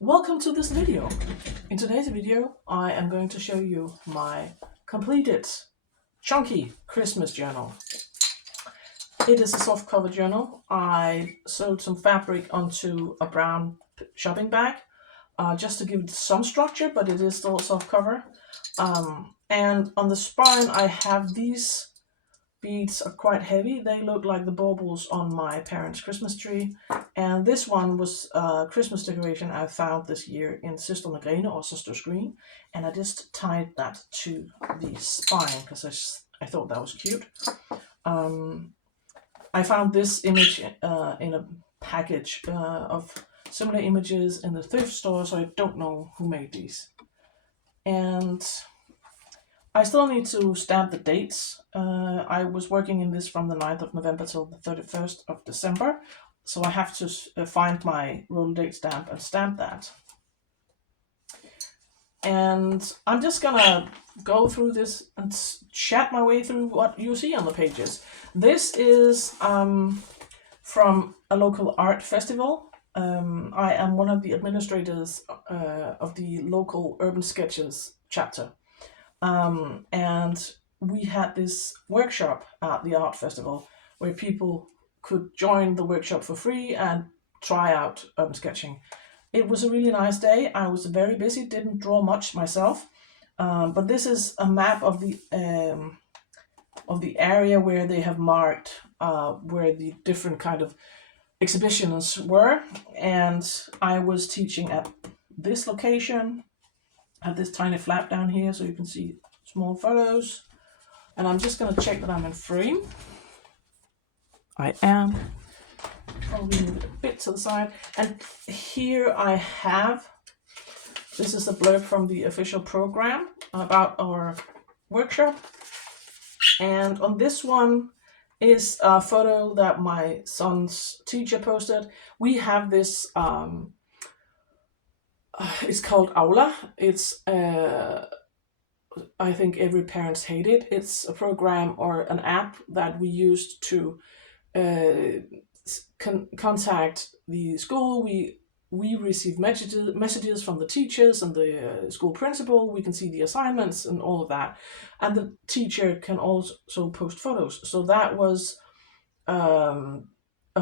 Welcome to this video. In today's video, I am going to show you my completed chunky Christmas journal. It is a soft cover journal. I sewed some fabric onto a brown shopping bag just to give it some structure, but it is still a soft cover. And on the spine, I have these beads are quite heavy. They look like the baubles on my parents' Christmas tree. And this one was a Christmas decoration I found this year in Sister Green or Sister's Green. And I just tied that to the spine because I thought that was cute. I found this image in a package of similar images in the thrift store, so I don't know who made these. And I still need to stamp the dates. I was working in this from the 9th of November till the 31st of December. So I have to find my roll date stamp and stamp that. And I'm just gonna go through this and chat my way through what you see on the pages. This is from a local art festival. I am one of the administrators of the local Urban Sketches chapter. And we had this workshop at the art festival where people could join the workshop for free and try out urban sketching. It was a really nice day. I was very busy, didn't draw much myself, but this is a map of the area where they have marked where the different kind of exhibitions were, and I was teaching at this location. I have this tiny flap down here so you can see small photos. And I'm just going to check that I'm in frame. I am. Probably move it a bit to the side. And here I have, this is a blurb from the official program about our workshop. And on this one is a photo that my son's teacher posted. We have this, it's called Aula. It's I think every parents hate it. It's a program or an app that we used to contact the school. We receive messages from the teachers and the school principal. We can see the assignments and all of that. And the teacher can also post photos. So that was a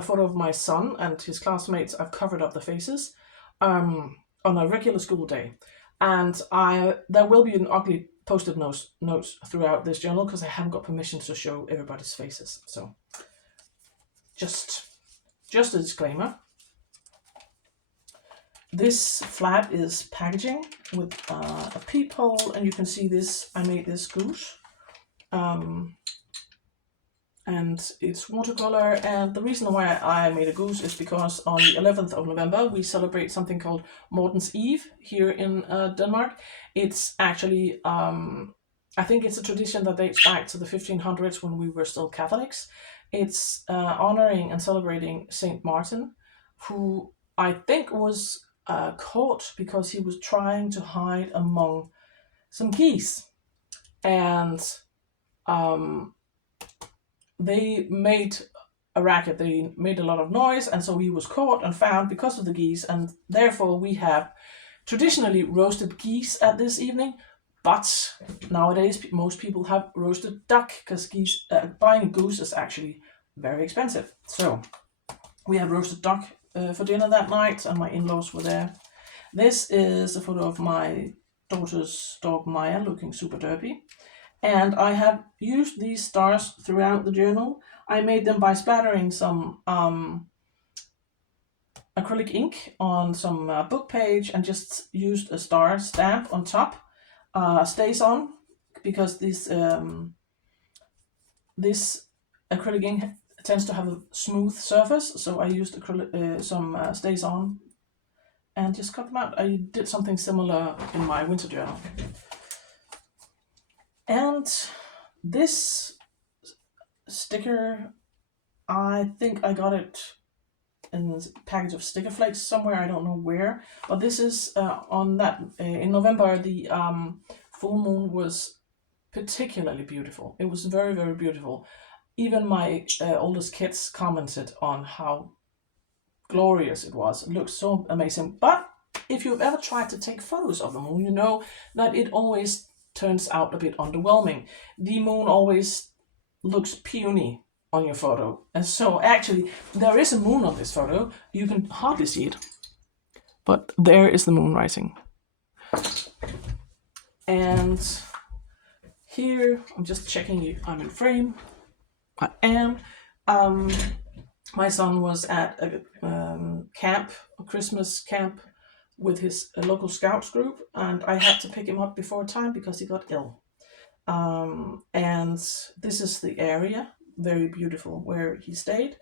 photo of my son and his classmates. I've covered up the faces on a regular school day. And there will be an ugly post-it notes throughout this journal because I haven't got permission to show everybody's faces. So just a disclaimer. This flap is packaging with a peephole, and you can see this. I made this goose. And it's watercolor, and the reason why I made a goose is because on the 11th of November we celebrate something called Morten's Eve here in Denmark. It's actually, I think it's a tradition that dates back to the 1500s when we were still Catholics. It's honoring and celebrating Saint Martin, who I think was caught because he was trying to hide among some geese. And they made a racket, they made a lot of noise, and so he was caught and found because of the geese, and therefore we have traditionally roasted geese at this evening, but nowadays most people have roasted duck because buying a goose is actually very expensive. So we have roasted duck for dinner that night, and my in-laws were there. This is a photo of my daughter's dog Maya looking super derpy. And I have used these stars throughout the journal. I made them by splattering some acrylic ink on some book page and just used a star stamp on top. Stays on because this acrylic ink tends to have a smooth surface, so I used some stays on and just cut them out. I did something similar in my winter journal. And this sticker, I think I got it in a package of sticker flakes somewhere, I don't know where, but this is on that, in November, the full moon was particularly beautiful. It was very, very beautiful. Even my oldest kids commented on how glorious it was. It looked so amazing, but if you've ever tried to take photos of the moon, you know that it always turns out a bit underwhelming. The moon always looks puny on your photo. And so actually, there is a moon on this photo. You can hardly see it, but there is the moon rising. And here, I'm just checking if I'm in frame. I am. My son was at a camp, a Christmas camp, with his local scouts group, and I had to pick him up before time because he got ill. And this is the area, very beautiful, where he stayed.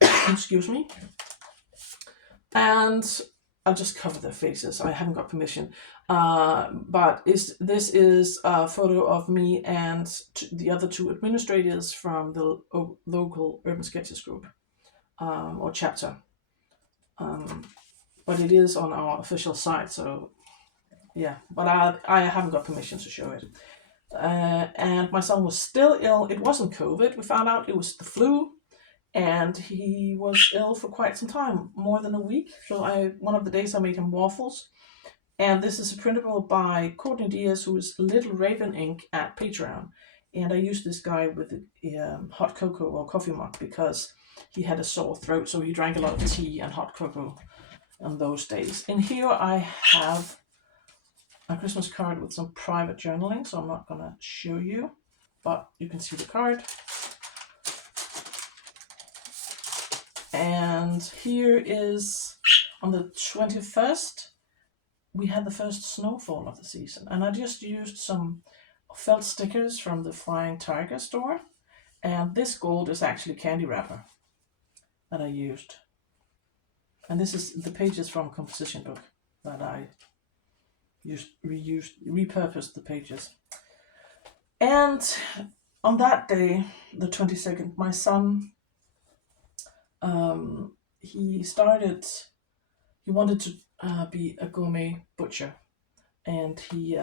Excuse me. And I'll just cover their faces. I haven't got permission. But this is a photo of me and the other two administrators from the local Urban Sketches group, or chapter. But it is on our official site, so yeah. But I haven't got permission to show it. And my son was still ill. It wasn't COVID. We found out it was the flu. And he was ill for quite some time, more than a week. So one of the days I made him waffles. And this is a printable by Courtney Diaz, who is Little Raven Ink at Patreon. And I used this guy with hot cocoa or coffee mug because he had a sore throat, so he drank a lot of tea and hot cocoa on those days. And here I have a Christmas card with some private journaling, so I'm not going to show you, but you can see the card. And here is, on the 21st, we had the first snowfall of the season. And I just used some felt stickers from the Flying Tiger store. And this gold is actually candy wrapper that I used. And this is the pages from a composition book that I repurposed the pages. And on that day, the 22nd, my son, he wanted to be a gourmet butcher, and he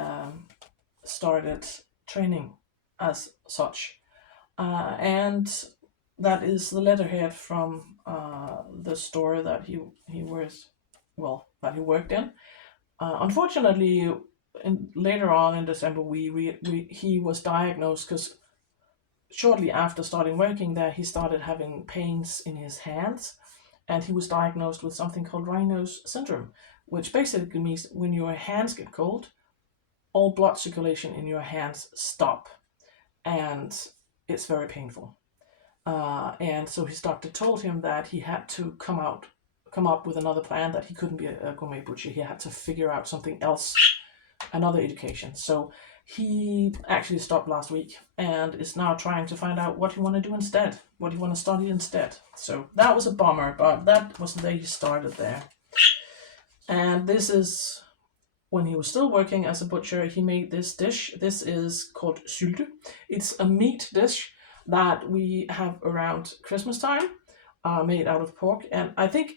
started training as such. And that is the letterhead from the store that he worked in. Unfortunately, later on in December, he was diagnosed because shortly after starting working there, he started having pains in his hands, and he was diagnosed with something called Raynaud's syndrome, which basically means when your hands get cold, all blood circulation in your hands stop, and it's very painful. And so his doctor told him that he had to come up with another plan, that he couldn't be a gourmet butcher. He had to figure out something else, another education. So he actually stopped last week and is now trying to find out what he want to do instead, what he want to study instead. So that was a bummer, but that was the day he started there. And this is when he was still working as a butcher. He made this dish. This is called sylte. It's a meat dish that we have around Christmas time, made out of pork. And I think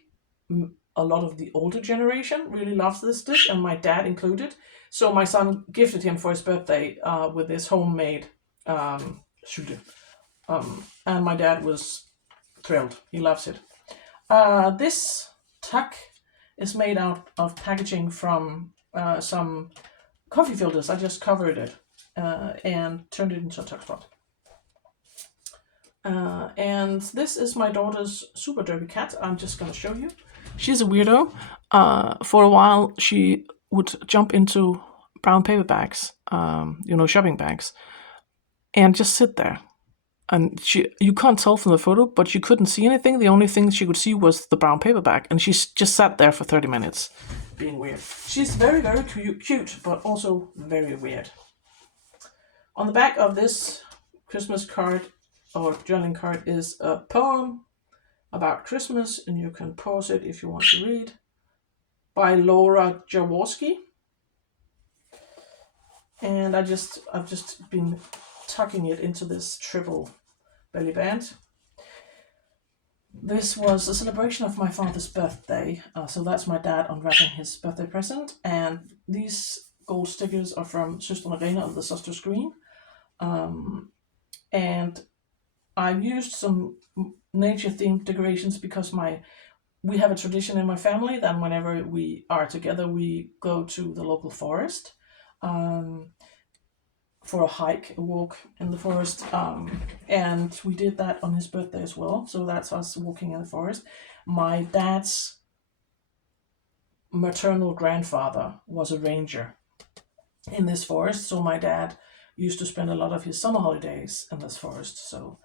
a lot of the older generation really loves this dish, and my dad included. So my son gifted him for his birthday with this homemade sylte. And my dad was thrilled. He loves it. This tuck is made out of packaging from some coffee filters. I just covered it and turned it into a tuck spot. And this is my daughter's super derby cat. I'm just going to show you. She's a weirdo. For a while, she would jump into brown paper bags, shopping bags, and just sit there. And you can't tell from the photo, but you couldn't see anything. The only thing she could see was the brown paper bag, and she just sat there for 30 minutes, being weird. She's very, very cute, but also very weird. On the back of this Christmas card or journaling card is a poem about Christmas, and you can pause it if you want to read, by Laura Jaworski. And I've just been tucking it into this triple belly band. This was a celebration of my father's birthday, so that's my dad unwrapping his birthday present, and these gold stickers are from Søstrene Rene of the Søsters Green. And I used some nature-themed decorations because we have a tradition in my family that whenever we are together, we go to the local forest um, for a hike, a walk in the forest. And we did that on his birthday as well. So that's us walking in the forest. My dad's maternal grandfather was a ranger in this forest. So my dad used to spend a lot of his summer holidays in this forest. So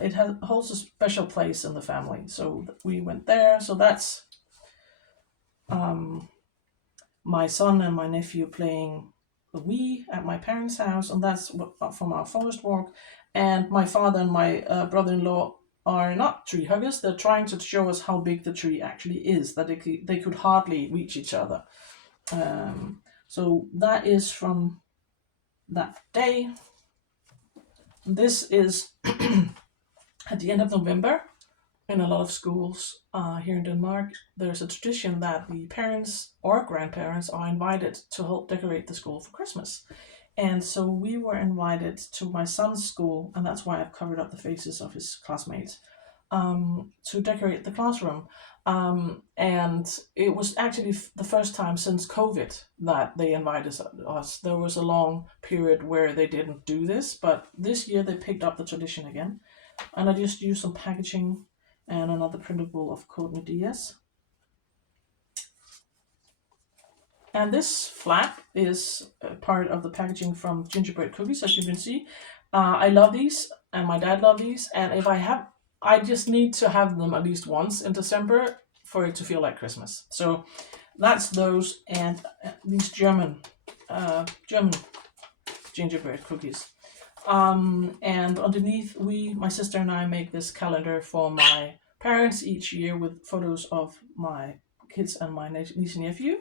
it holds a special place in the family. So we went there. So that's my son and my nephew playing the Wii at my parents' house, and that's from our forest walk. And my father and my brother-in-law are not tree huggers. They're trying to show us how big the tree actually is, that they could hardly reach each other. So that is from that day. This is at the end of November. In a lot of schools here in Denmark, there's a tradition that the parents or grandparents are invited to help decorate the school for Christmas. And so we were invited to my son's school, and that's why I've covered up the faces of his classmates, to decorate the classroom. And it was actually the first time since COVID that they invited us. There was a long period where they didn't do this, but this year they picked up the tradition again. And I just used some packaging and another printable of Courtney Diaz. And this flap is part of the packaging from gingerbread cookies, as you can see. I love these, and my dad loves these. And if I just need to have them at least once in December for it to feel like Christmas. So that's those, and these German gingerbread cookies. And underneath, my sister and I make this calendar for my parents each year with photos of my kids and my niece and nephew.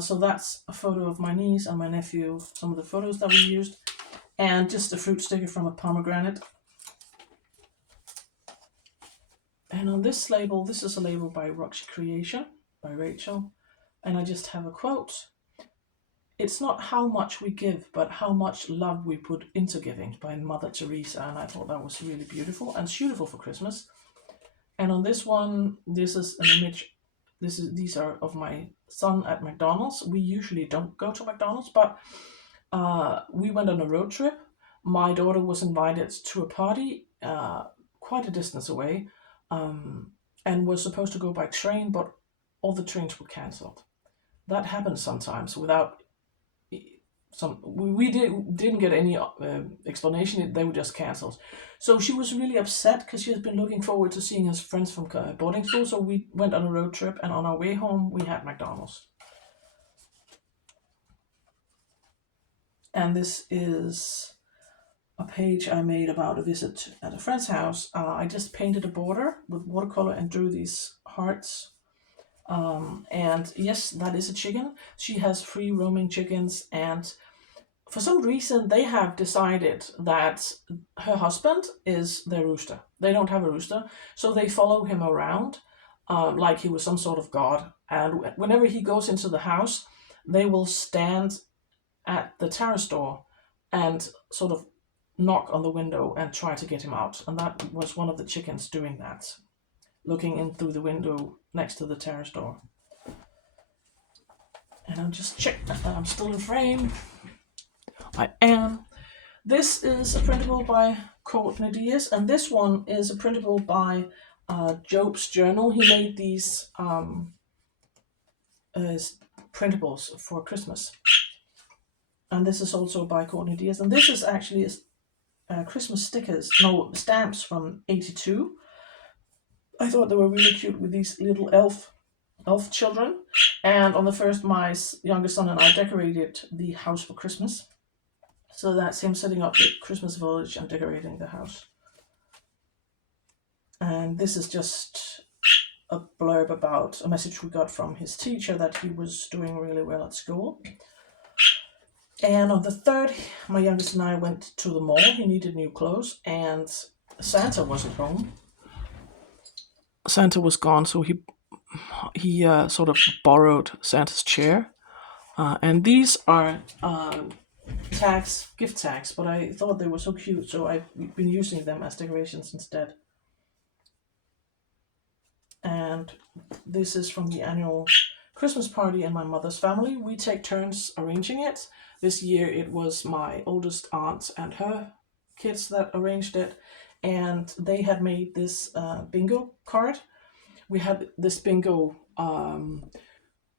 So that's a photo of my niece and my nephew, some of the photos that we used, and just a fruit sticker from a pomegranate. And on this label, this is a label by Roxy Creation, by Rachel, and I just have a quote. It's not how much we give, but how much love we put into giving, by Mother Teresa. And I thought that was really beautiful and suitable for Christmas. And on this one, this is an image. These are of my son at McDonald's. We usually don't go to McDonald's, but we went on a road trip. My daughter was invited to a party quite a distance away, and was supposed to go by train, but all the trains were cancelled. That happens sometimes without we didn't get any explanation. They were just cancelled. So she was really upset because she had been looking forward to seeing her friends from boarding school. So we went on a road trip, and on our way home we had McDonald's. And this is a page I made about a visit at a friend's house. I just painted a border with watercolor and drew these hearts. And yes, that is a chicken. She has free roaming chickens, and for some reason they have decided that her husband is their rooster. They don't have a rooster, so they follow him around like he was some sort of god. And whenever he goes into the house, they will stand at the terrace door and sort of knock on the window and try to get him out. And that was one of the chickens doing that, looking in through the window next to the terrace door. And I'm just checking that I'm still in frame. I am. This is a printable by Courtney Diaz, and this one is a printable by Job's Journal. He made these printables for Christmas. And this is also by Courtney Diaz. And this is actually Christmas stamps from '82. I thought they were really cute with these little elf children. And on the first, my youngest son and I decorated the house for Christmas. So that's him setting up the Christmas village and decorating the house. And this is just a blurb about a message we got from his teacher that he was doing really well at school. And on the third, my youngest and I went to the mall. He needed new clothes, and Santa wasn't home. Santa was gone, so he sort of borrowed Santa's chair. And these are gift tags, but I thought they were so cute, so I've been using them as decorations instead. and this is from the annual Christmas party in my mother's family. We take turns arranging it. This year it was my oldest aunt and her kids that arranged it, and they had made this bingo card. We had this bingo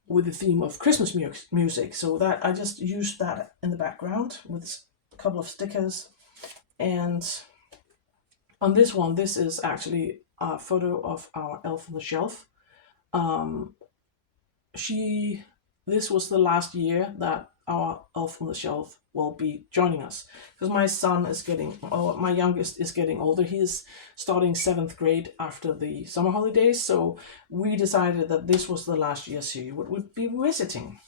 with the theme of Christmas music, so that I just used that in the background with a couple of stickers. And on this one, this is actually a photo of our elf on the shelf. Um, this was the last year that our elf on the shelf will be joining us, because my youngest is getting older. He is starting 7th grade after the summer holidays, so we decided that this was the last year she would be visiting.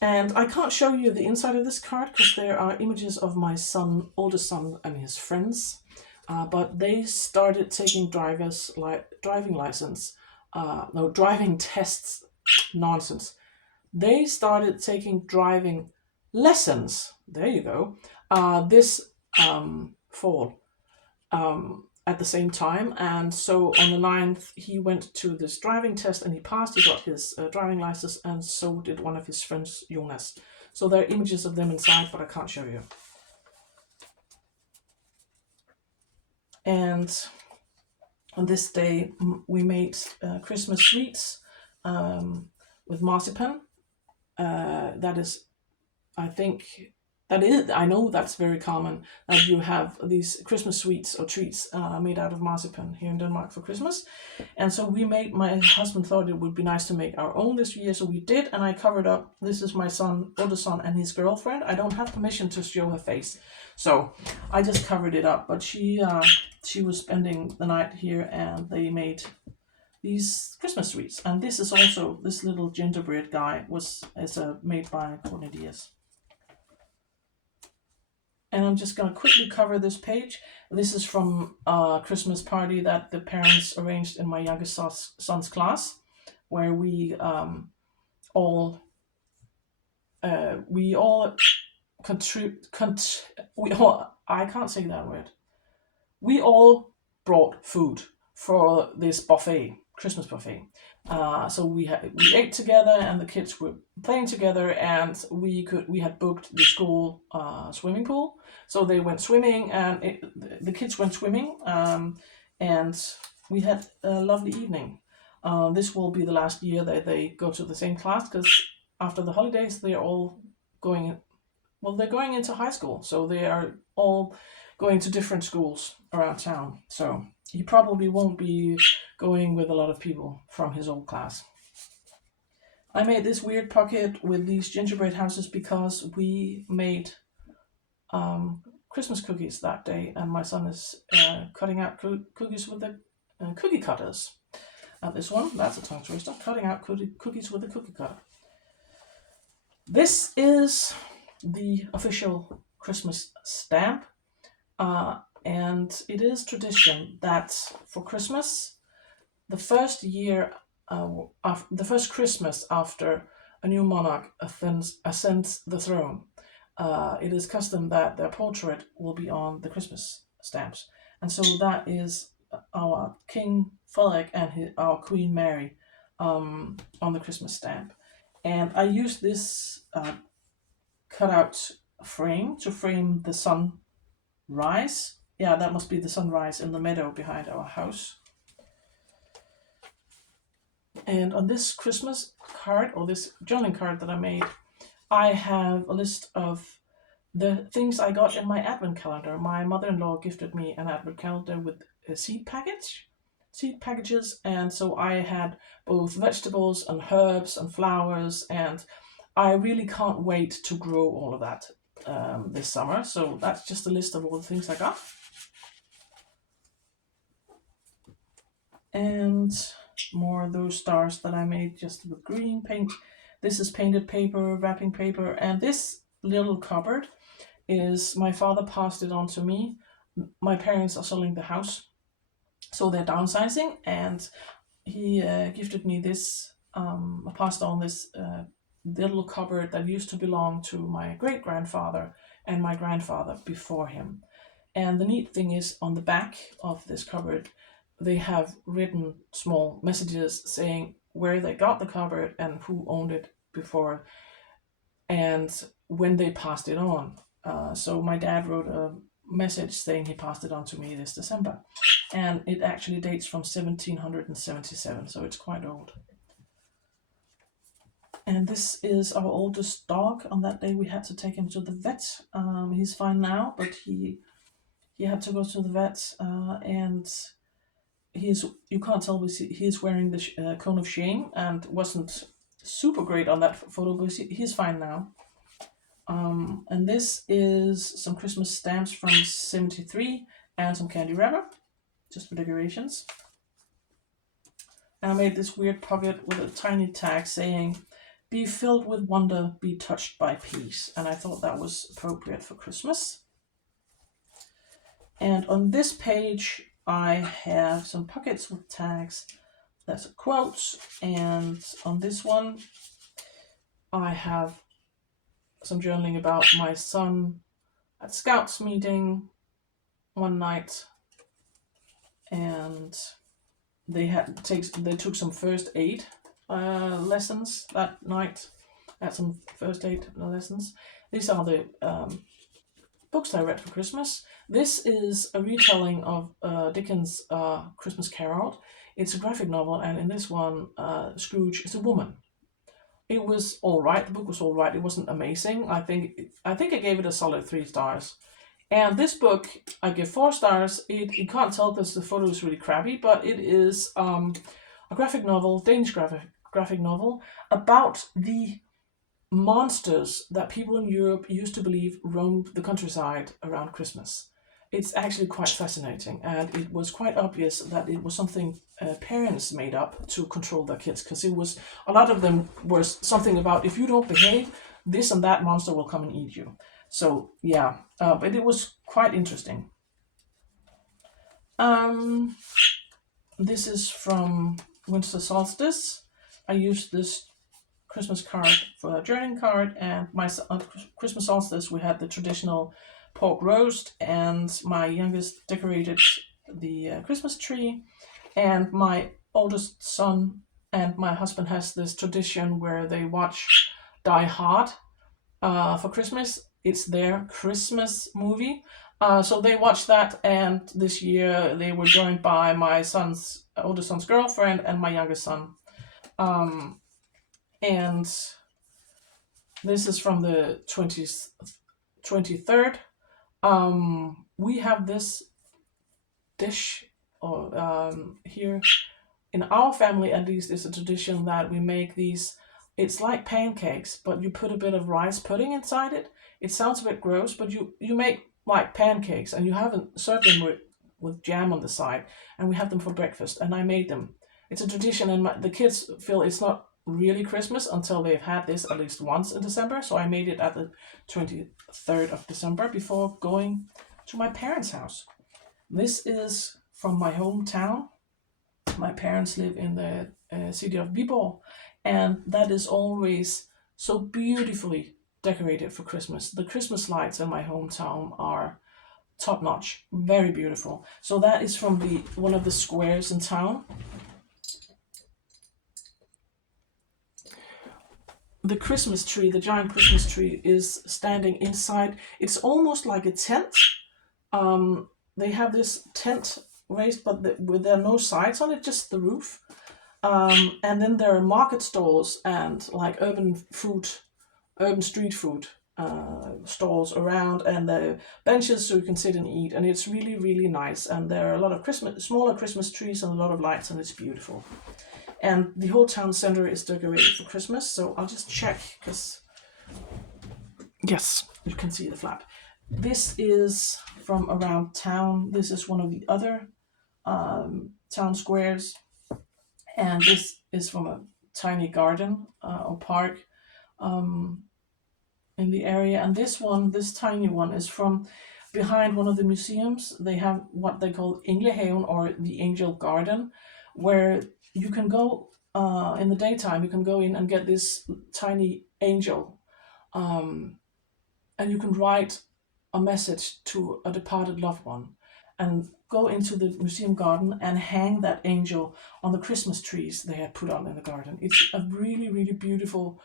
And I can't show you the inside of this card because there are images of my oldest son and his friends, but they started taking driving tests. Nonsense. They started taking driving lessons. There you go. This fall at the same time, and so on the 9th he went to this driving test and he passed. He got his driving license, and so did one of his friends, Jonas. So there are images of them inside, but I can't show you. And on this day we made Christmas sweets with marzipan. I know that's very common, that you have these Christmas sweets or treats made out of marzipan here in Denmark for Christmas. And so my husband thought it would be nice to make our own this year, so we did, and I covered up. This is my oldest son and his girlfriend. I don't have permission to show her face, so I just covered it up. But she was spending the night here, and they made these Christmas sweets. And this is also, this little gingerbread guy is made by Cornelius. And I'm just going to quickly cover this page. This is from a Christmas party that the parents arranged in my youngest son's class, where we all I can't say that word. We all brought food for this Christmas buffet. So we ate together, and the kids were playing together, and we had booked the school swimming pool, so they went swimming, and the kids went swimming, and we had a lovely evening. This will be the last year that they go to the same class, because after the holidays they're all going into high school, so they are all going to different schools around town. So he probably won't be going with a lot of people from his old class. I made this weird pocket with these gingerbread houses because we made Christmas cookies that day, and my son is cutting out cookies with the cookie cutters. This one, that's a tongue twister, cutting out cookies with a cookie cutter. This is the official Christmas stamp. And it is tradition that for Christmas, the first Christmas after a new monarch ascends the throne, it is custom that their portrait will be on the Christmas stamps. And so that is our King Frederik and our Queen Mary on the Christmas stamp. And I used this cutout frame to frame the sunrise. Yeah, that must be the sunrise in the meadow behind our house. And on this Christmas card, or this journaling card that I made, I have a list of the things I got in my advent calendar. My mother-in-law gifted me an advent calendar with seed packages, and so I had both vegetables and herbs and flowers, and I really can't wait to grow all of that this summer. So that's just a list of all the things I got. And more of those stars that I made just with green paint. This is painted paper, wrapping paper, and this little cupboard is, my father passed it on to me. My parents are selling the house, so they're downsizing, and he gifted me this, passed on this little cupboard that used to belong to my great-grandfather and my grandfather before him. And the neat thing is, on the back of this cupboard, they have written small messages saying where they got the cupboard and who owned it before and when they passed it on. So my dad wrote a message saying he passed it on to me this December, and it actually dates from 1777, so it's quite old. And this is our oldest dog. On that day, we had to take him to the vet. He's fine now, but he had to go to the vet, and you can't tell, but he's wearing the cone of shame, and wasn't super great on that photo, but he's fine now. And this is some Christmas stamps from 73 and some candy wrapper, just for decorations. And I made this weird pocket with a tiny tag saying, "Be filled with wonder, be touched by peace." And I thought that was appropriate for Christmas. And on this page, I have some pockets with tags. That's a quote. And on this one, I have some journaling about my son at Scouts meeting one night. And they took some first aid lessons that night. Had some first aid lessons. These are the books I read for Christmas. This is a retelling of Dickens' Christmas Carol. It's a graphic novel, and in this one, Scrooge is a woman. It was all right. The book was all right. It wasn't amazing. I think I gave it a solid 3 stars. And this book, I give 4 stars. You can't tell because the photo is really crappy, but it is a graphic novel, Danish graphic novel, about the monsters that people in Europe used to believe roamed the countryside around Christmas. It's actually quite fascinating, and it was quite obvious that it was something parents made up to control their kids, because a lot of them was something about, if you don't behave, this and that monster will come and eat you. So yeah, but it was quite interesting. This is from Winter Solstice. I used this Christmas card for a journaling card, and on Christmas solstice we had the traditional pork roast, and my youngest decorated the Christmas tree, and my oldest son and my husband has this tradition where they watch Die Hard for Christmas. It's their Christmas movie. So they watched that, and this year they were joined by my oldest son's girlfriend and my youngest son. And this is from the 23rd. We have this dish, or here in our family at least, is a tradition that we make these. It's like pancakes, but you put a bit of rice pudding inside it. It sounds a bit gross, but you make like pancakes, and you haven't served them with jam on the side, and we have them for breakfast, and I made them. It's a tradition, and the kids feel it's not really Christmas until they've had this at least once in December, so I made it at the 23rd of December before going to my parents' house. This is from my hometown. My parents live in the city of Viborg, and that is always so beautifully decorated for Christmas. The Christmas lights in my hometown are top notch, very beautiful. So that is from one of the squares in town. The Christmas tree, the giant Christmas tree, is standing inside. It's almost like a tent. They have this tent raised, but there are no sides on it, just the roof. And then there are market stalls and like urban street food stalls around, and the benches so you can sit and eat. And it's really, really nice. And there are a lot of smaller Christmas trees and a lot of lights, and it's beautiful. And the whole town center is decorated for Christmas. So I'll just check, because yes, you can see the flap. This is from around town. This is one of the other town squares, and this is from a tiny garden or park in the area. And this tiny one is from behind one of the museums. They have what they call Englehaven, or the Angel Garden, where you can go in the daytime. You can go in and get this tiny angel, and you can write a message to a departed loved one. And go into the museum garden and hang that angel on the Christmas trees they had put on in the garden. It's a really, really beautiful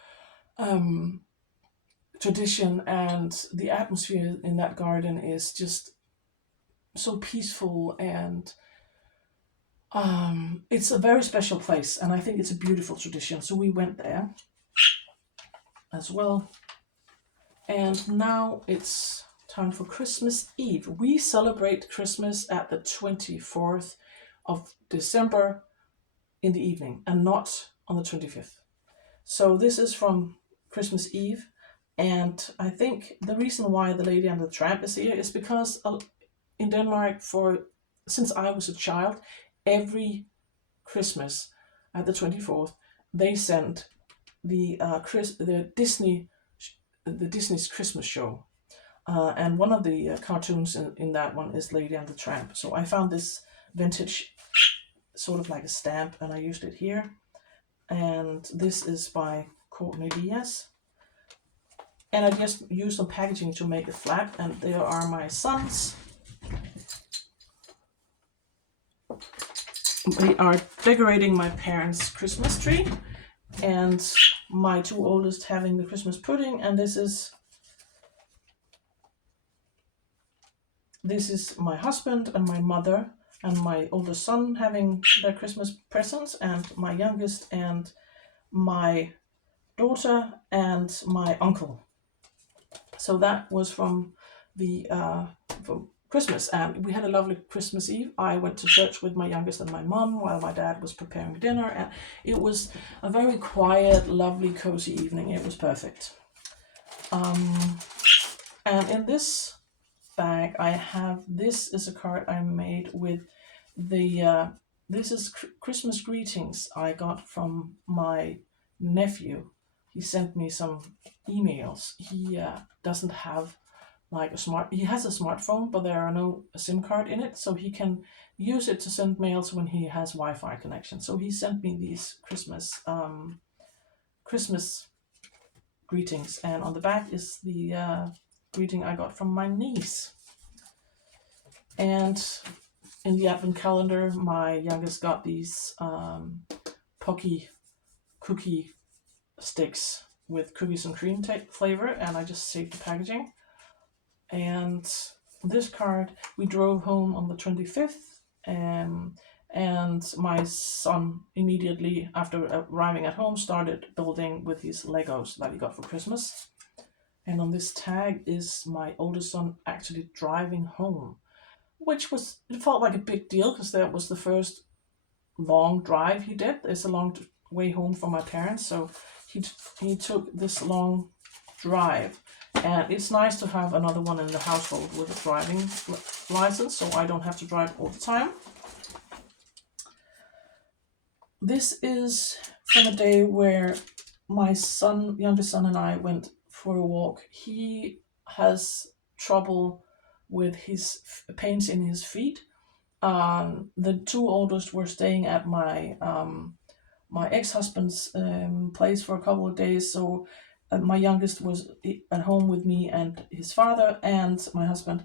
tradition, and the atmosphere in that garden is just so peaceful, and it's a very special place, and I think it's a beautiful tradition. So we went there as well. And now it's time for Christmas Eve. We celebrate Christmas at the 24th of December in the evening and not on the 25th. So this is from Christmas Eve. And I think the reason why the Lady and the Tramp is here is because in Denmark, since I was a child, every Christmas at the 24th, they send the Disney's Christmas show, and one of the cartoons in that one is Lady and the Tramp. So I found this vintage, sort of like a stamp, and I used it here. And this is by Courtney Diaz. And I just used some packaging to make it flat. And there are my sons. They are decorating my parents' Christmas tree, and my two oldest having the Christmas pudding. And this is my husband and my mother and my oldest son having their Christmas presents, and my youngest and my daughter and my uncle. So that was from Christmas, and we had a lovely Christmas Eve. I went to church with my youngest and my mom while my dad was preparing dinner, and it was a very quiet, lovely, cozy evening. It was perfect. And in this bag I have, this is a card I made with this is Christmas greetings I got from my nephew. He sent me some emails. He doesn't have like he has a smartphone, but there are no SIM card in it, so he can use it to send mails when he has Wi-Fi connection. So he sent me these Christmas greetings, and on the back is the greeting I got from my niece. And in the advent calendar, my youngest got these Pocky cookie sticks with cookies and cream flavor, and I just saved the packaging. And this card, we drove home on the 25th, and my son immediately after arriving at home started building with his Legos that he got for Christmas. And on this tag is my oldest son actually driving home, it felt like a big deal because that was the first long drive he did. It's a long way home from my parents, so he took this long drive. And it's nice to have another one in the household with a driving license, so I don't have to drive all the time. This is from a day where my youngest son and I went for a walk. He has trouble with his pains in his feet. The two oldest were staying at my ex-husband's place for a couple of days, so my youngest was at home with me and his father and my husband.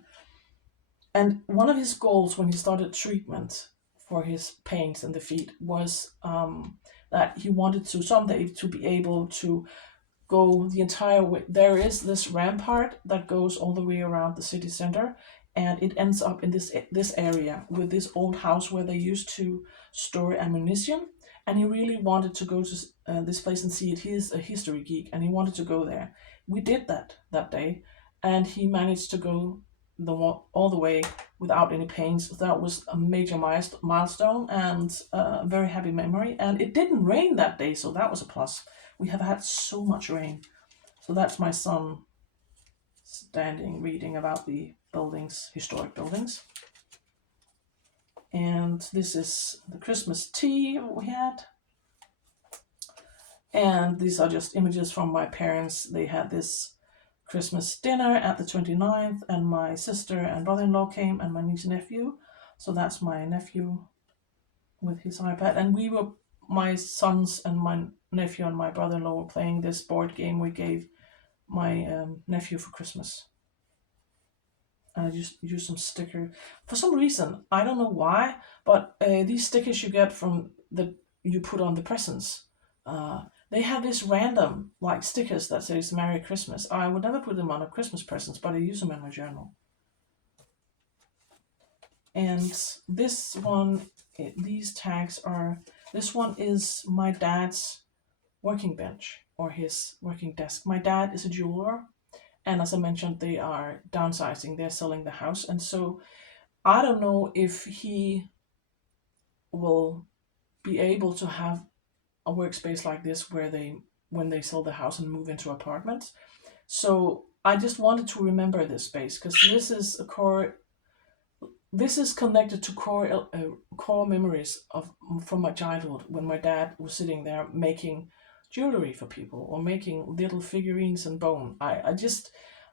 And one of his goals when he started treatment for his pains in the feet was that he wanted to someday to be able to go the entire way. There is this rampart that goes all the way around the city center, and it ends up in this area with this old house where they used to store ammunition. And he really wanted to go to this place and see it. He is a history geek, and he wanted to go there. We did that day, and he managed to go all the way without any pains. That was a major milestone and a very happy memory. And it didn't rain that day, so that was a plus. We have had so much rain. So that's my son standing reading about the buildings, historic buildings. And this is the Christmas tea we had. And these are just images from my parents. They had this Christmas dinner at the 29th, and my sister and brother-in-law came, and my niece and nephew. So that's my nephew with his iPad. And my sons and my nephew and my brother-in-law were playing this board game we gave my nephew for Christmas. I just use some sticker. For some reason, I don't know why, but these stickers you get from you put on the presents, they have this random like stickers that says Merry Christmas. I would never put them on a Christmas presents, but I use them in my journal. And this one, these tags are, this one is my dad's working bench or his working desk. My dad is a jeweler, and as I mentioned, they are downsizing, they're selling the house. And so I don't know if he will be able to have a workspace like this where when they sell the house and move into apartments. So I just wanted to remember this space because this is a core. This is connected to core memories from my childhood when my dad was sitting there making jewelry for people or making little figurines and bone.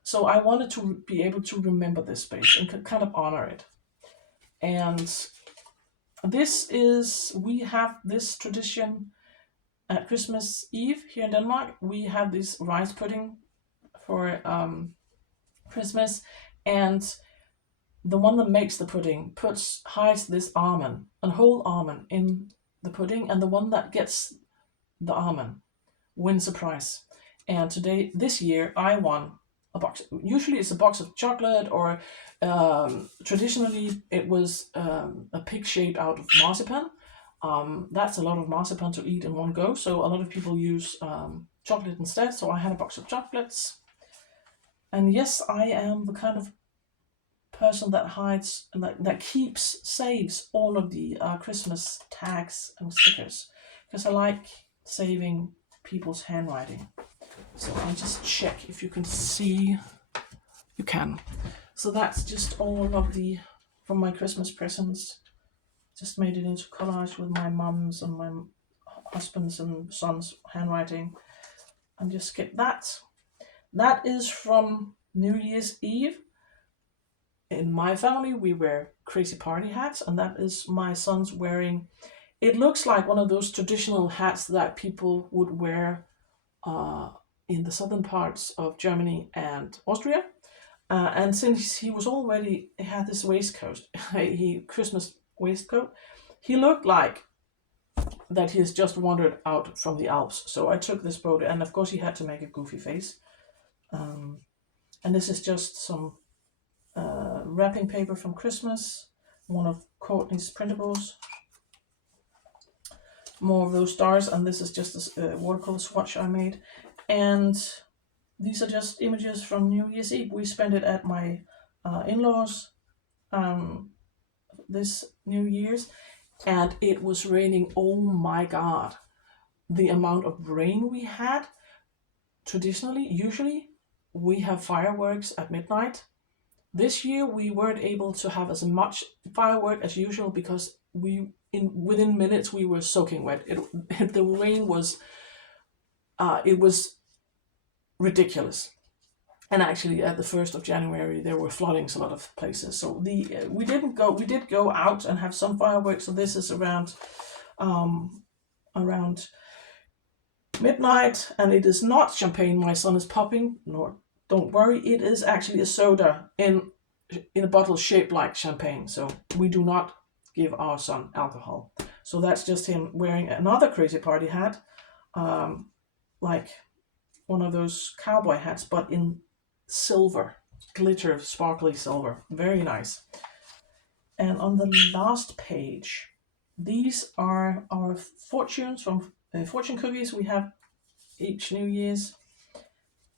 So I wanted to be able to remember this space and kind of honor it. And we have this tradition at Christmas Eve here in Denmark. We have this rice pudding for Christmas, and the one that makes the pudding hides this almond, a whole almond in the pudding, and the one that gets the almond wins a prize. And this year, I won a box. Usually it's a box of chocolate, or traditionally it was a pig shape out of marzipan. That's a lot of marzipan to eat in one go, so a lot of people use chocolate instead. So I had a box of chocolates. And yes, I am the kind of person that hides, that saves all of the Christmas tags and stickers, because I like saving people's handwriting. So I'll just check if you can see. You can. So that's just all of from my Christmas presents. Just made it into collage with my mum's and my husband's and son's handwriting. And just skip that. That is from New Year's Eve. In my family, we wear crazy party hats, and that is my son's wearing. It looks like one of those traditional hats that people would wear in the southern parts of Germany and Austria. And since he had this waistcoat, Christmas waistcoat, he looked like that he has just wandered out from the Alps. So I took this photo, and of course he had to make a goofy face. And this is just some wrapping paper from Christmas, one of Courtney's printables, more of those stars, and this is just a watercolor swatch I made. And these are just images from New Year's Eve. We spent it at my in-laws this New Year's, and it was raining. Oh my God, the amount of rain we had. Usually we have fireworks at midnight. This year we weren't able to have as much firework as usual because within minutes we were soaking wet. The rain was it was ridiculous. And actually at the 1st of January there were floodings a lot of places. So we did go out and have some fireworks. So this is around midnight, and it is not champagne my son is popping, nor don't worry, it is actually a soda in a bottle shaped like champagne. So we do not give our son alcohol. So that's just him wearing another crazy party hat, like one of those cowboy hats, but in silver, glitter, sparkly silver. Very nice. And on the last page, these are our fortunes from fortune cookies we have each New Year's.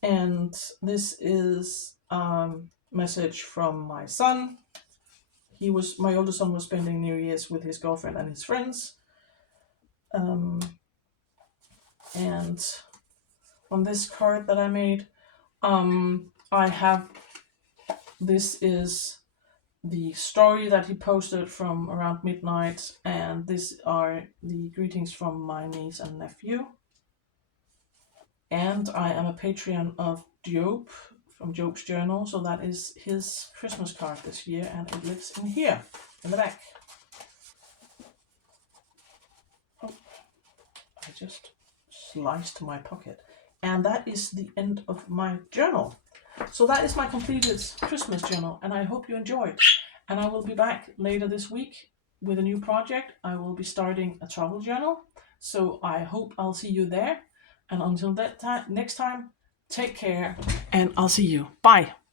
And this is message from my son. My older son was spending New Year's with his girlfriend and his friends. And on this card that I made, this is the story that he posted from around midnight, and these are the greetings from my niece and nephew. And I am a Patreon of Job from Job's Journal, so that is his Christmas card this year, and it lives in here, in the back. Oh, I just sliced my pocket. And that is the end of my journal. So that is my completed Christmas journal, and I hope you enjoyed. And I will be back later this week with a new project. I will be starting a travel journal. So I hope I'll see you there. And until that time, next time, take care, and I'll see you. Bye.